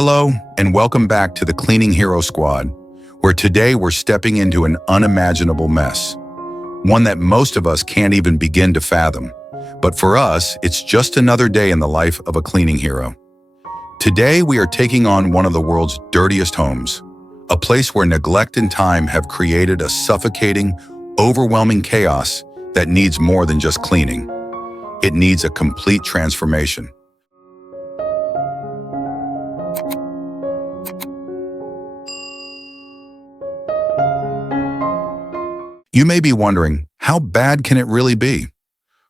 Hello, and welcome back to the Cleaning Hero Squad, where today we're stepping into an unimaginable mess. One that most of us can't even begin to fathom. But for us, it's just another day in the life of a cleaning hero. Today, we are taking on one of the world's dirtiest homes, a place where neglect and time have created a suffocating, overwhelming chaos that needs more than just cleaning. It needs a complete transformation. You may be wondering, how bad can it really be?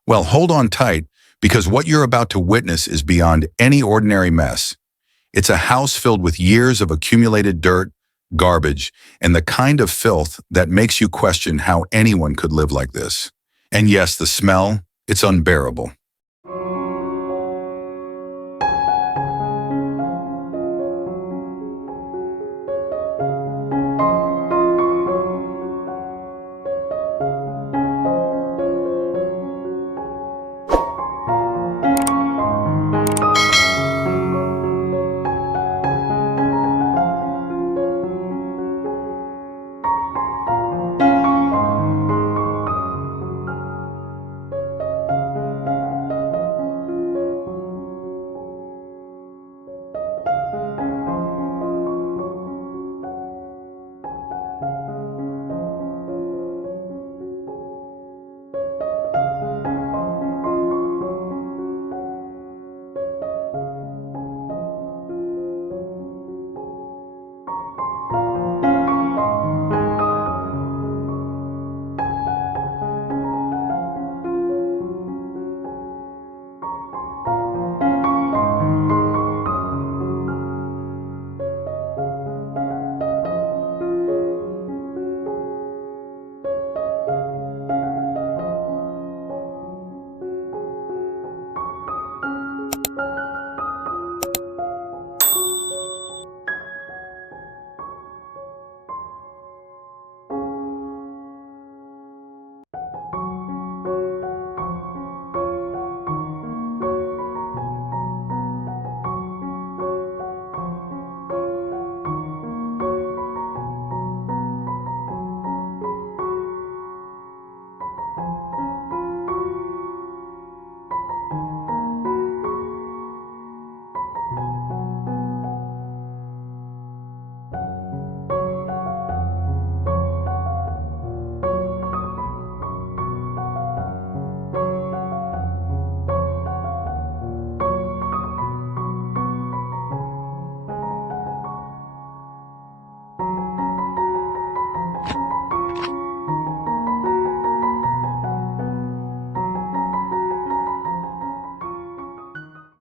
Well, hold on tight, because what you're about to witness is beyond any ordinary mess. It's a house filled with years of accumulated dirt, garbage, and the kind of filth that makes you question how anyone could live like this. And yes, the smell, it's unbearable.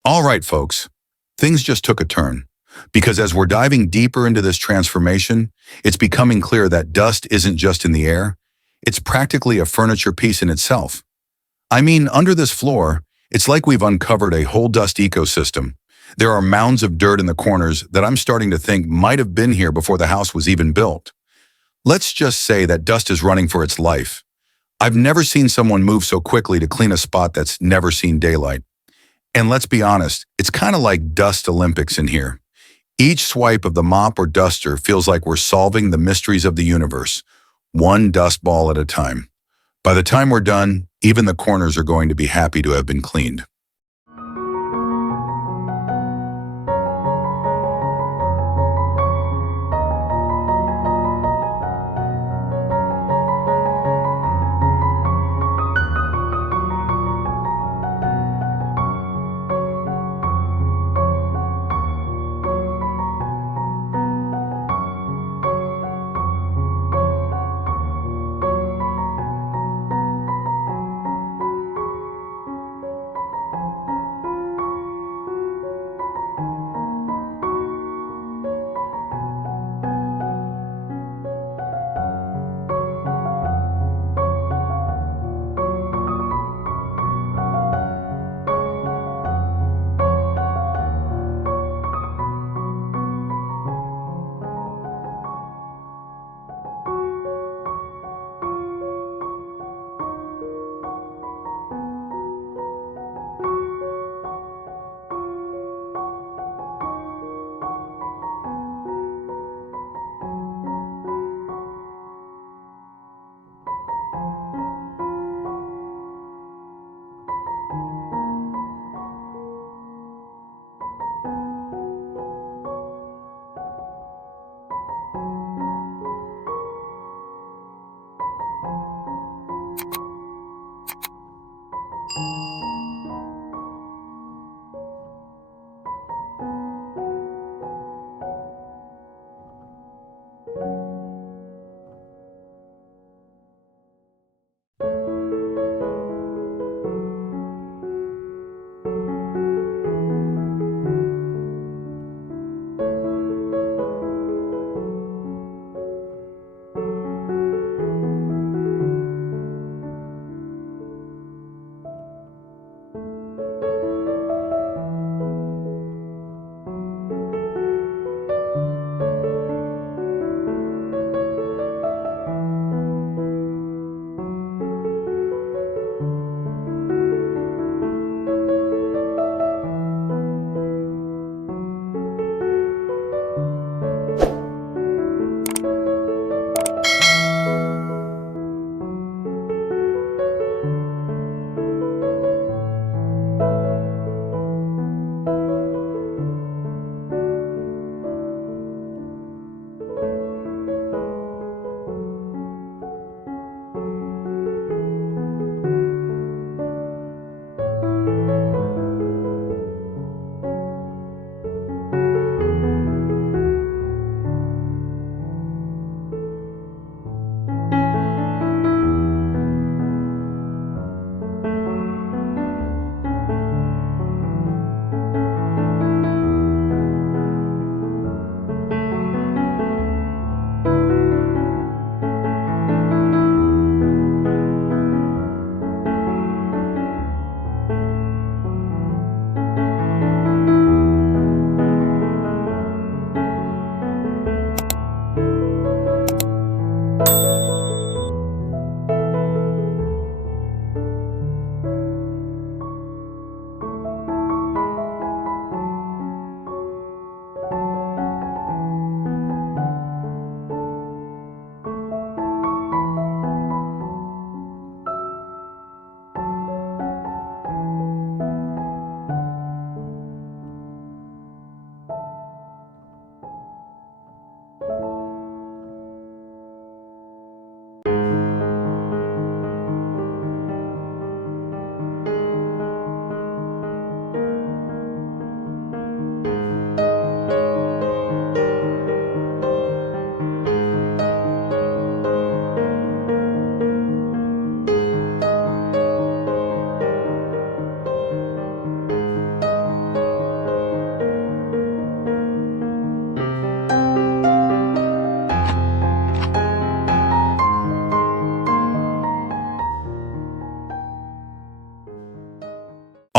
All right, folks, things just took a turn. Because as we're diving deeper into this transformation, it's becoming clear that dust isn't just in the air, it's practically a furniture piece in itself. I mean, under this floor, it's like we've uncovered a whole dust ecosystem. There are mounds of dirt in the corners that I'm starting to think might have been here before the house was even built. Let's just say that dust is running for its life. I've never seen someone move so quickly to clean a spot that's never seen daylight. And let's be honest, it's kind of like dust Olympics in here. Each swipe of the mop or duster feels like we're solving the mysteries of the universe, one dust ball at a time. By the time we're done, even the corners are going to be happy to have been cleaned.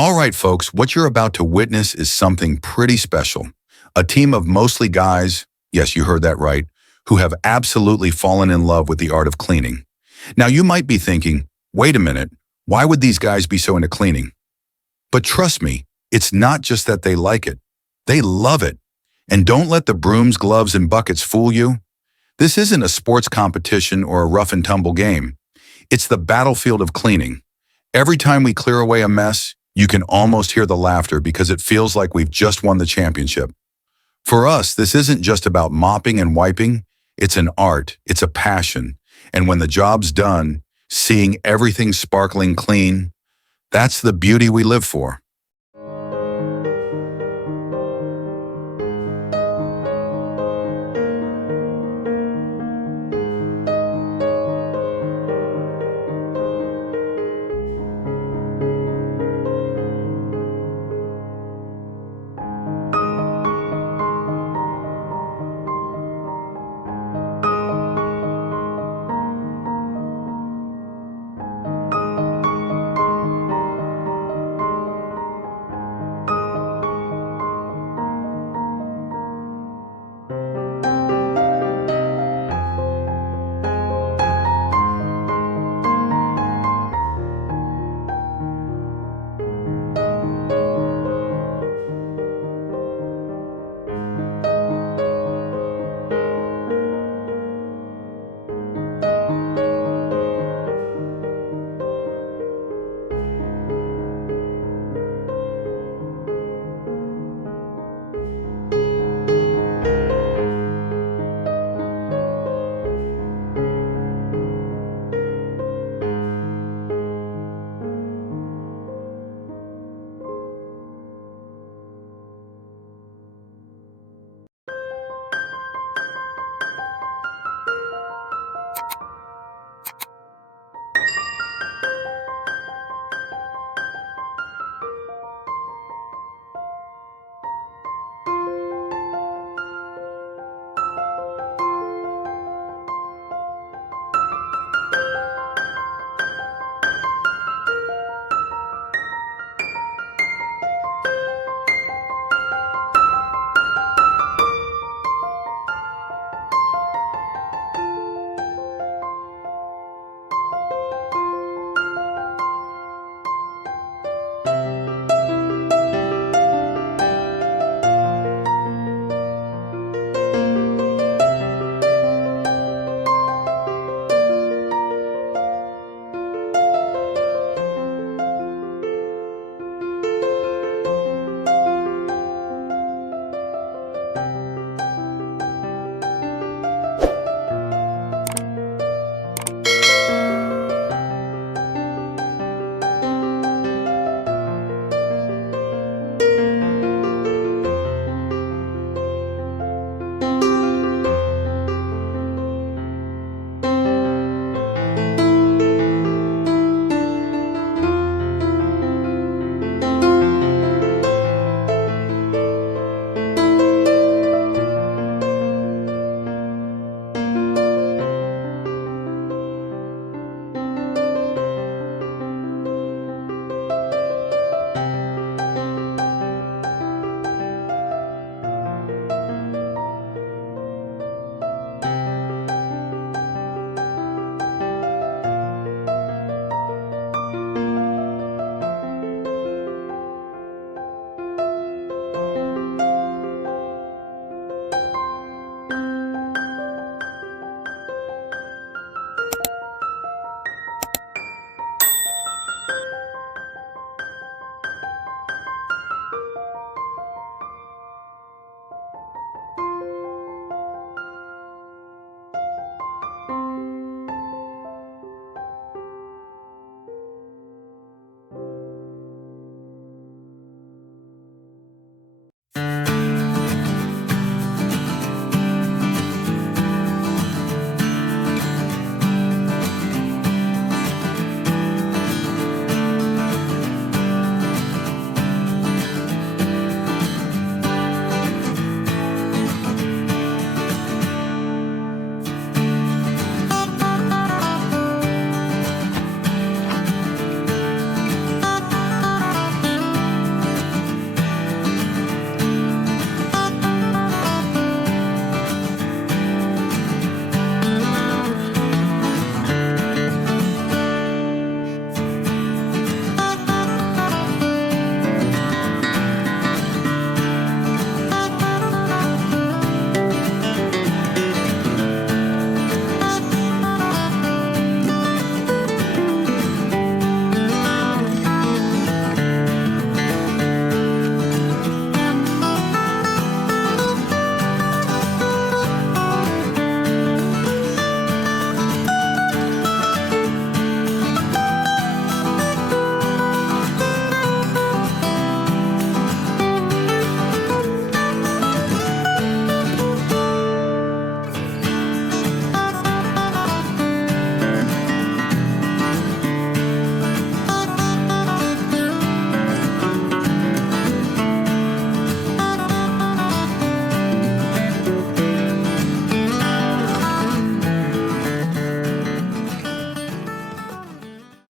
All right, folks, what you're about to witness is something pretty special. A team of mostly guys, yes, you heard that right, who have absolutely fallen in love with the art of cleaning. Now, you might be thinking, wait a minute, why would these guys be so into cleaning? But trust me, it's not just that they like it. They love it. And don't let the brooms, gloves, and buckets fool you. This isn't a sports competition or a rough and tumble game. It's the battlefield of cleaning. Every time we clear away a mess, you can almost hear the laughter because it feels like we've just won the championship. For us, this isn't just about mopping and wiping. It's an art, it's a passion. And when the job's done, seeing everything sparkling clean, that's the beauty we live for.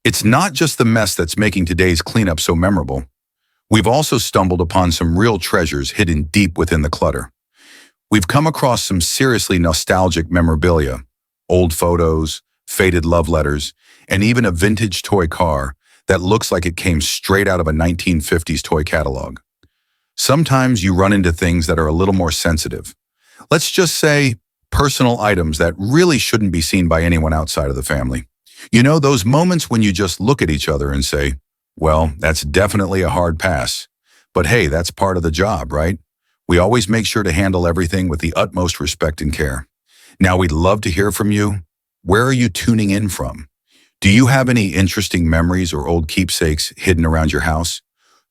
It's not just the mess that's making today's cleanup so memorable. We've also stumbled upon some real treasures hidden deep within the clutter. We've come across some seriously nostalgic memorabilia, old photos, faded love letters, and even a vintage toy car that looks like it came straight out of a 1950s toy catalog. Sometimes you run into things that are a little more sensitive. Let's just say personal items that really shouldn't be seen by anyone outside of the family. You know, those moments when you just look at each other and say, well, that's definitely a hard pass. But hey, that's part of the job, right? We always make sure to handle everything with the utmost respect and care. Now, we'd love to hear from you. Where are you tuning in from? Do you have any interesting memories or old keepsakes hidden around your house?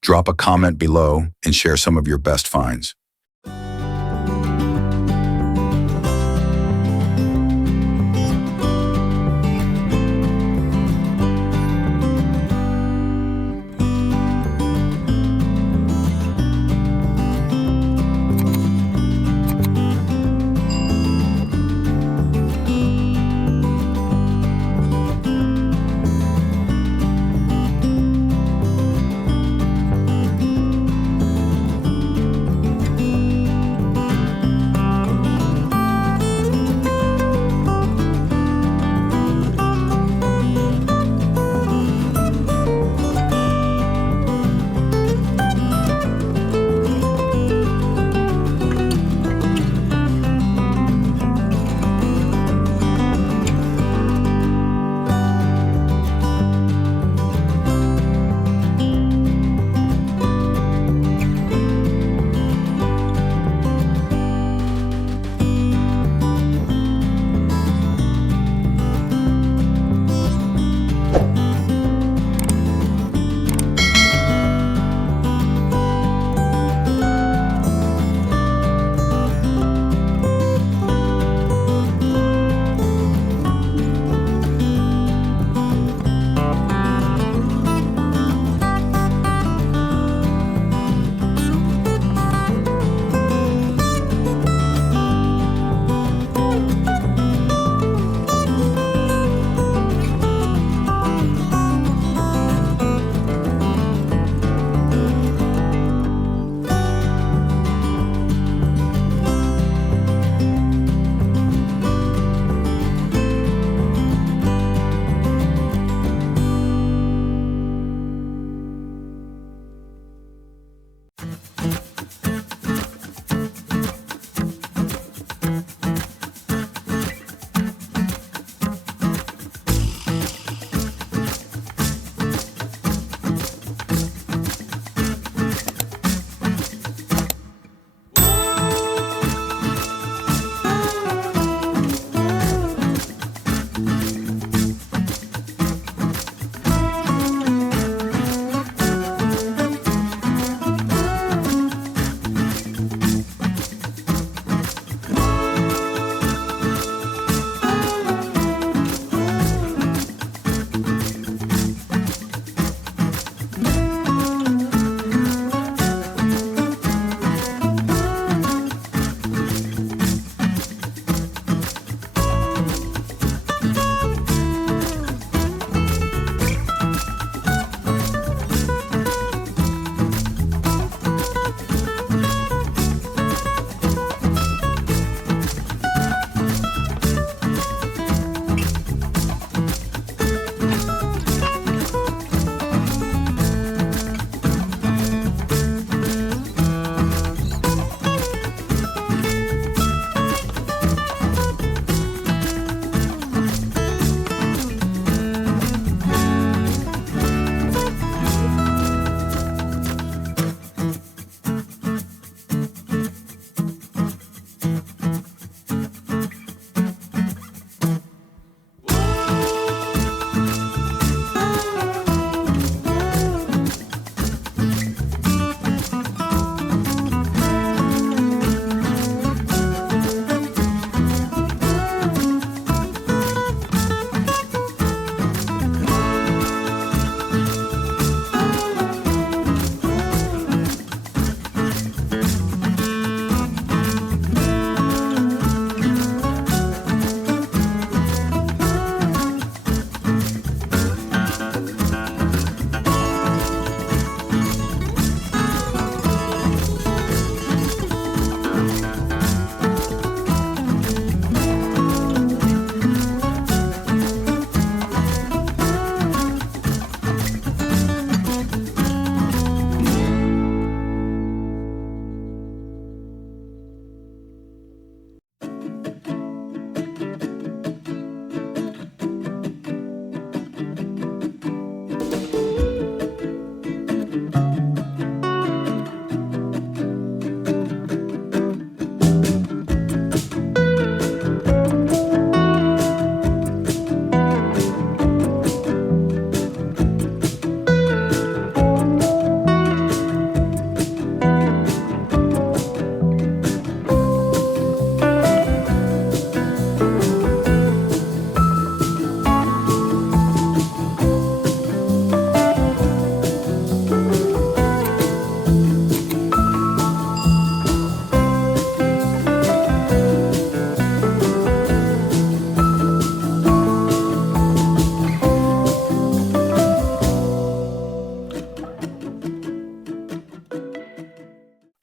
Drop a comment below and share some of your best finds.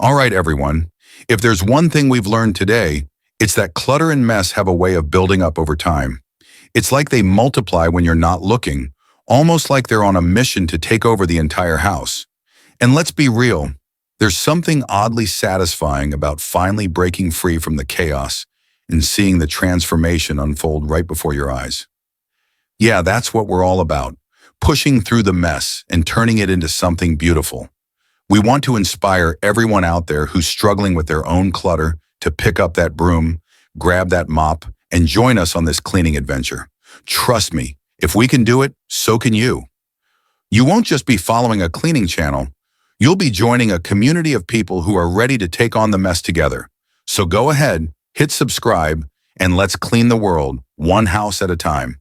All right, everyone. If there's one thing we've learned today, it's that clutter and mess have a way of building up over time. It's like they multiply when you're not looking, almost like they're on a mission to take over the entire house. And let's be real, there's something oddly satisfying about finally breaking free from the chaos and seeing the transformation unfold right before your eyes. Yeah, that's what we're all about, pushing through the mess and turning it into something beautiful. We want to inspire everyone out there who's struggling with their own clutter to pick up that broom, grab that mop, and join us on this cleaning adventure. Trust me, if we can do it, so can you. You won't just be following a cleaning channel, you'll be joining a community of people who are ready to take on the mess together. So go ahead, hit subscribe, and let's clean the world, one house at a time.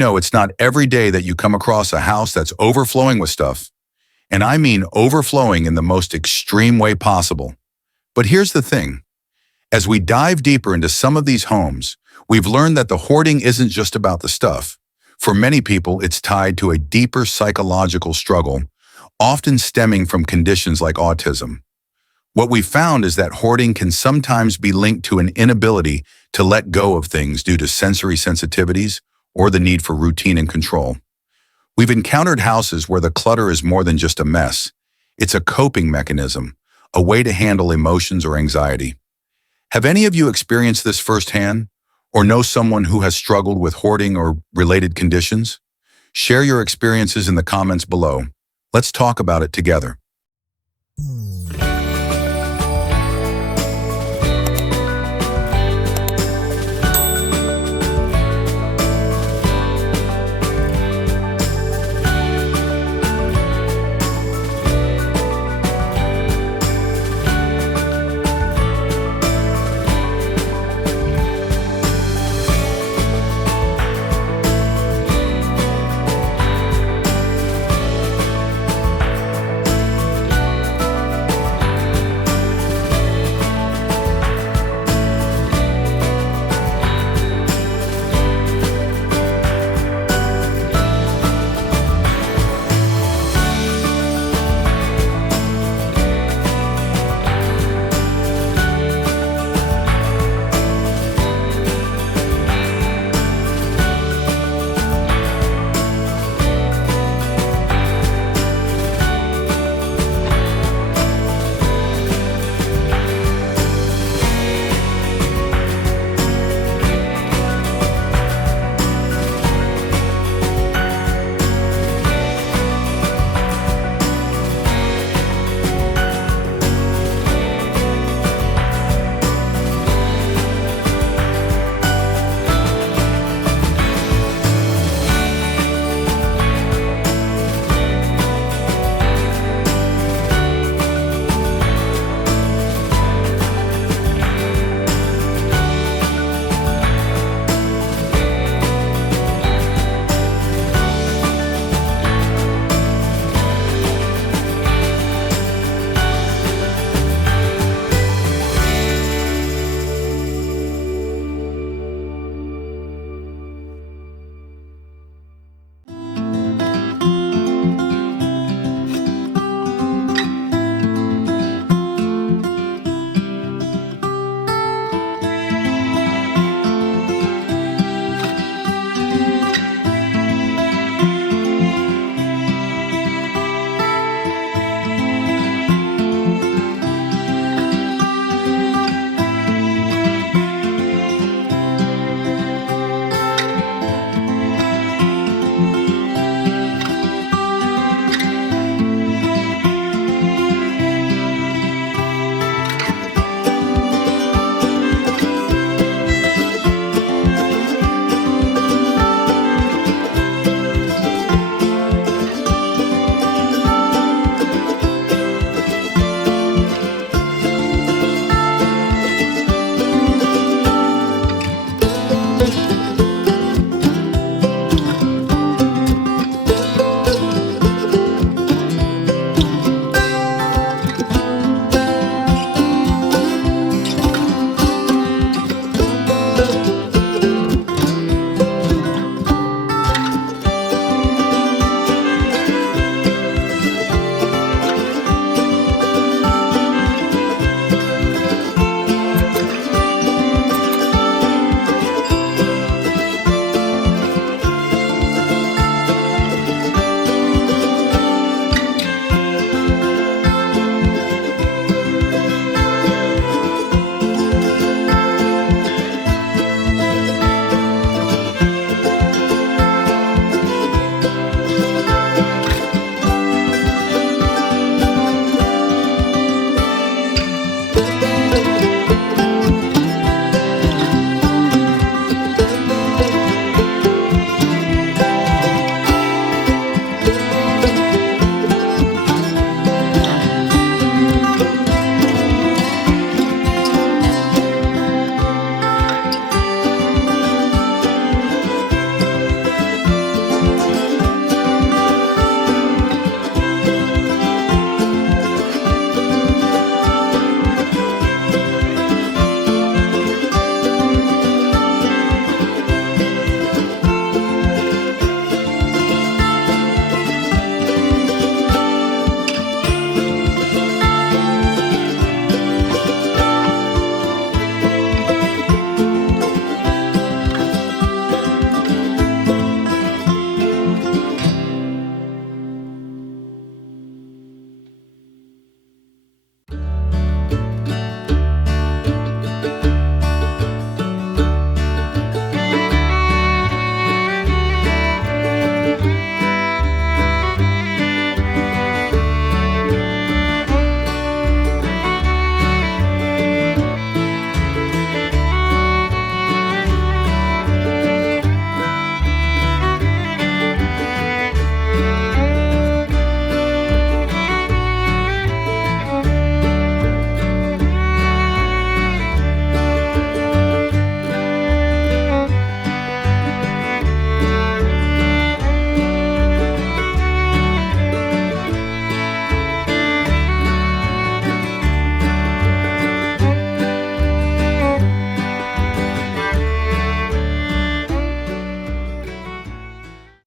It's not every day that you come across a house that's overflowing with stuff. And I mean overflowing in the most extreme way possible. But here's the thing. As we dive deeper into some of these homes, we've learned that the hoarding isn't just about the stuff. For many people, it's tied to a deeper psychological struggle, often stemming from conditions like autism. What we found is that hoarding can sometimes be linked to an inability to let go of things due to sensory sensitivities or the need for routine and control. We've encountered houses where the clutter is more than just a mess. It's a coping mechanism, a way to handle emotions or anxiety. Have any of you experienced this firsthand, or know someone who has struggled with hoarding or related conditions? Share your experiences in the comments below. Let's talk about it together.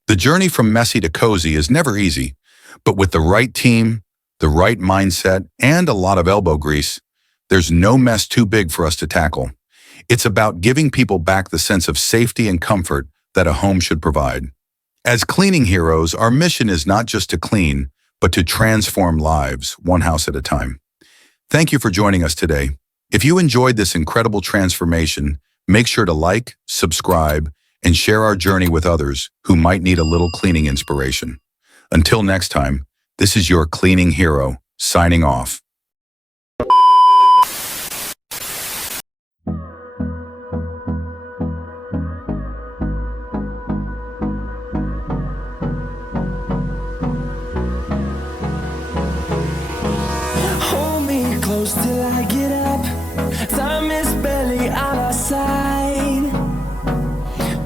The journey from messy to cozy is never easy, but with the right team, the right mindset, and a lot of elbow grease, there's no mess too big for us to tackle. It's about giving people back the sense of safety and comfort that a home should provide. As cleaning heroes, our mission is not just to clean, but to transform lives, one house at a time. Thank you for joining us today. If you enjoyed this incredible transformation, make sure to like, subscribe, and share our journey with others who might need a little cleaning inspiration. Until next time, this is your cleaning hero, signing off. Hold me close till I get up. Time is barely on our side.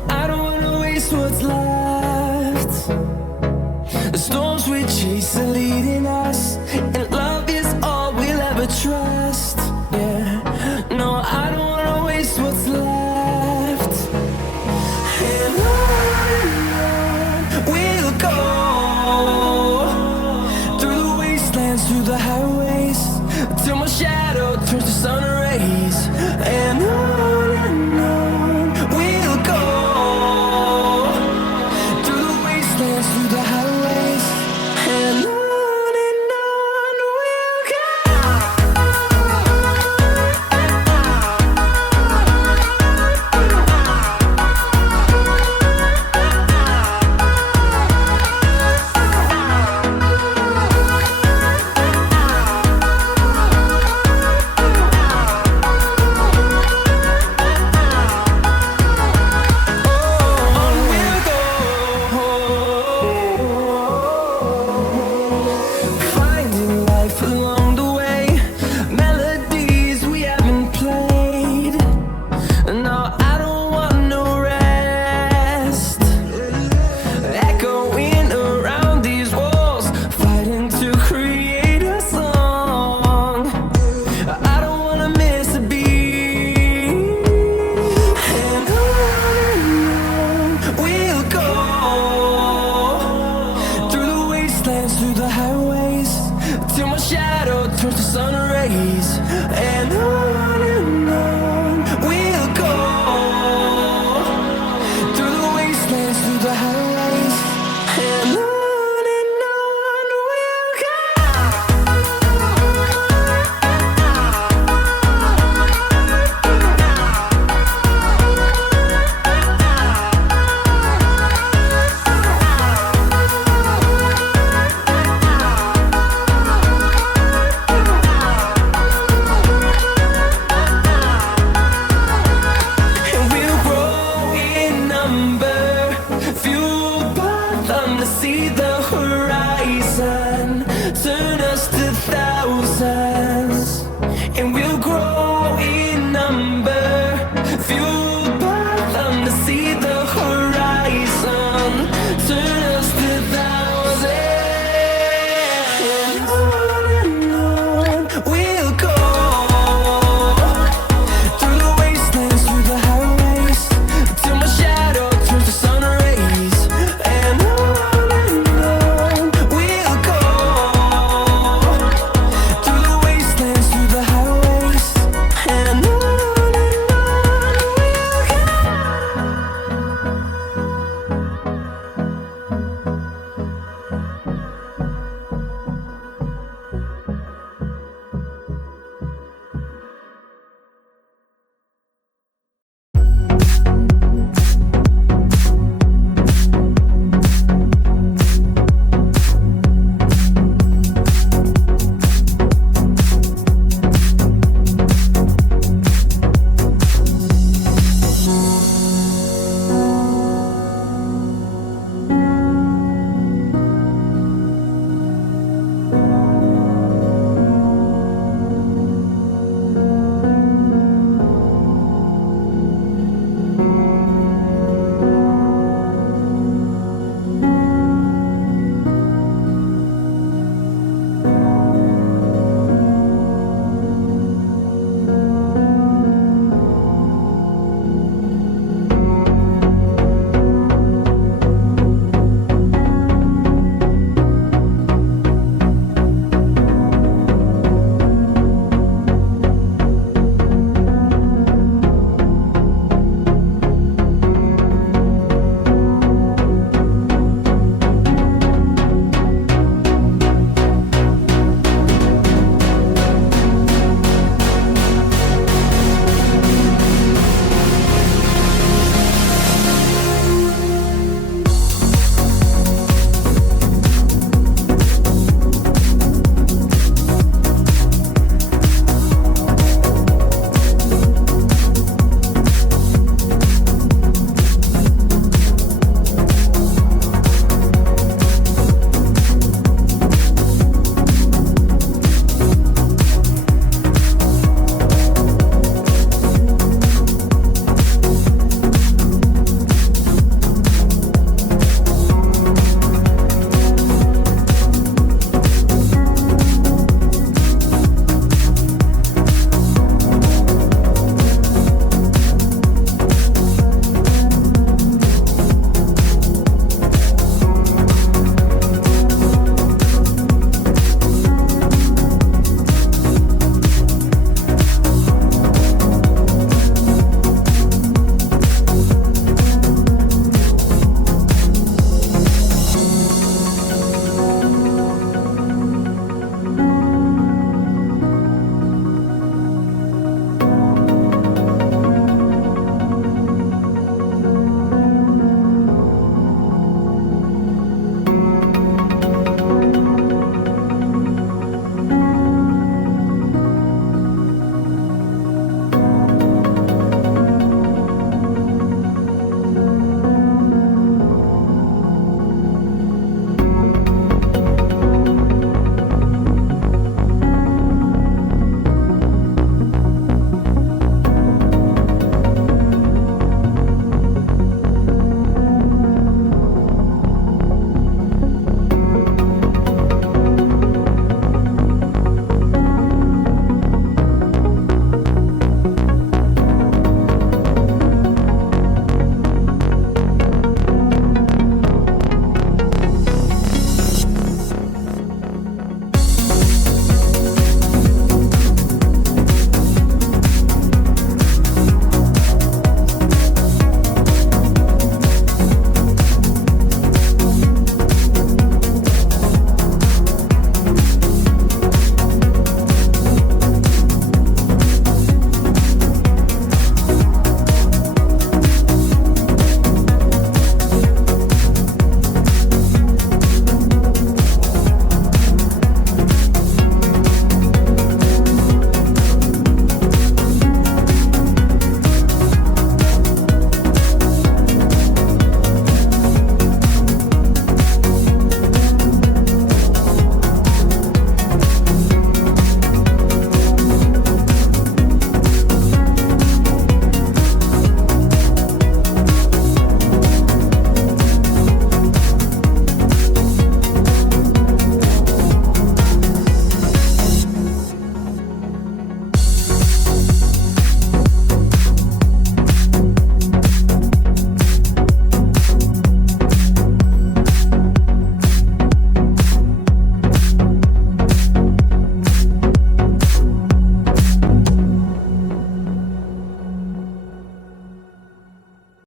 I don't wanna waste what's left. The storms we chase are leading us, and love is all we'll ever trust. Yeah, no, I don't wanna waste what's left. And on we'll go, through the wastelands, through the highways, till my shadow turns to sun rays. And on